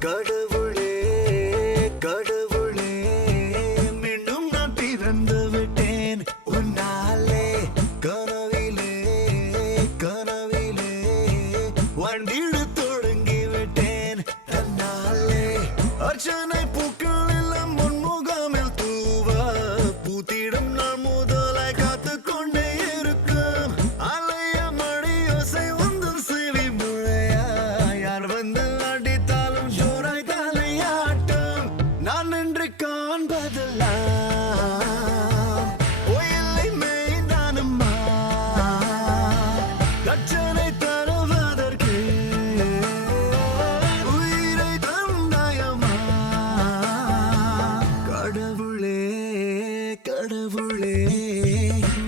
கடவுளே கடவுளே மீண்டும் நான் பிறந்து விட்டேன் உன்னாலே கனவிலே கனவிலே வாழ்ந்திட தொடங்கி விட்டேன் தன்னாலே அர்ச்சனை பூக்கள் எல்லாம் முன்முகமில் தூவ பூத்திடும் நாள் முதலாய் காத்து கொண்டே இருக்கும் அலைய மணி யோசை உந்தன் செவி முழையா யார் வந்து அடித்தாலும் ஜோராய் தலையாட்டம் நான் என்று காண்பதெல்லாம் ஒயிலை மேய்ந்தானும்மா தட்சனை தருவதற்கு உயிரை தந்தாயம்மா கடவுளே கடவுளே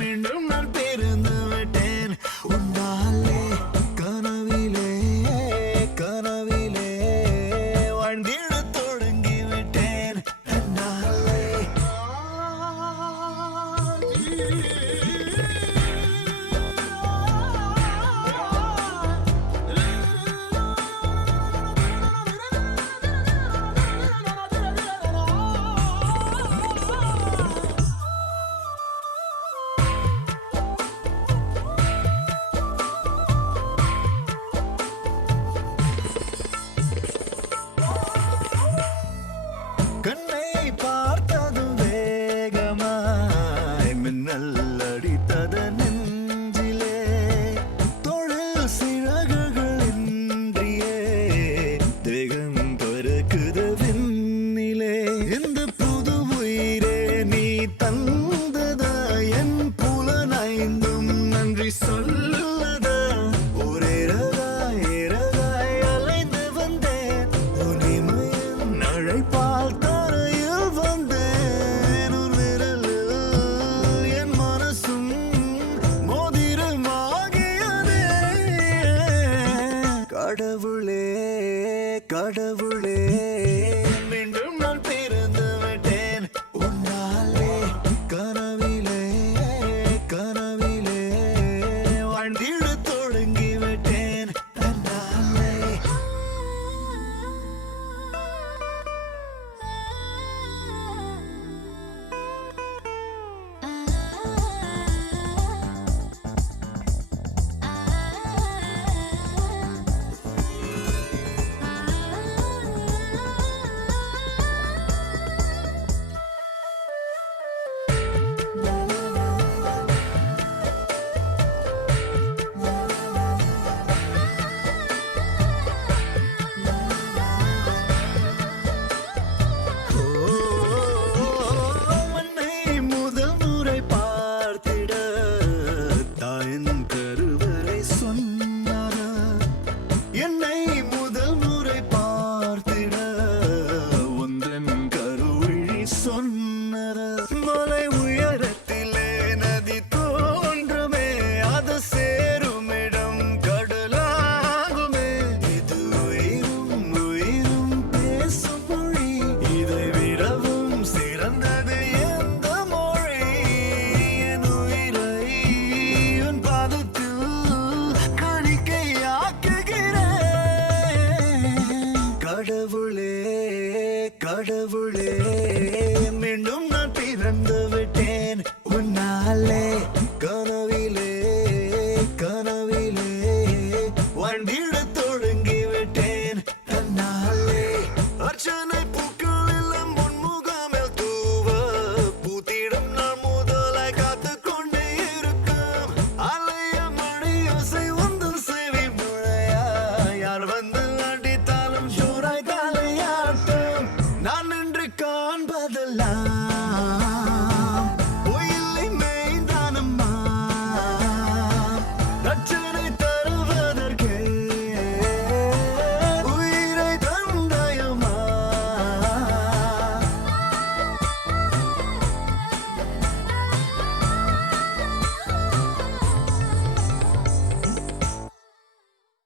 மீண்டும் நான் பிறந்து விட்டேன் உன்னாலே கனவிலே கனவிலே வாழ்ந்திட தொடங்கி விட்டேன் தன்னாலே கண்ணை பார்த்ததும் வேகமாய் மின்னல் அடித்தது நெஞ்சிலே தொழில் சிறகுகள் இன்றியே தேகம் பறக்குது விண்ணிலே இந்த புது உயிரே நீ தந்ததா என் புலனைந்தும் நன்றி சொல்லதா ஒரே ரகாய் அலைந்து வந்தேன் உனிமையின் அழைப்பால் தரையில் வந்தேன் ஒரு விரலில் என் மனசும் மோதிரமாகியதே கடவுளே கடவுளே மீண்டும் நான் பிறந்து விட்டேன் உன்னாலே கனவிலே கனவிலே வாழ்ந்திட தொடங்கி விட்டேன் தன்னாலே மன்னை முதல் முறை பார்த்திட தாயின் கருவறை சொன்னாரா என்னை முதல் முறை பார்த்திட உந்தன் கருவிழி சொன்னாரா மலை உயரத்திலே நதி தோன்றுமே அது சேரும் இடம் கடலாகுமே இது உயிரும் உயிரும் பேசும் மொழி இதை விடவும் சிறந்தது எந்த மொழி என் உயிரை உன் பாதத்தில் காணிக்கையாக்குகிறேன் கடவுளே கடவுளே மீண்டும் நான் பிறந்து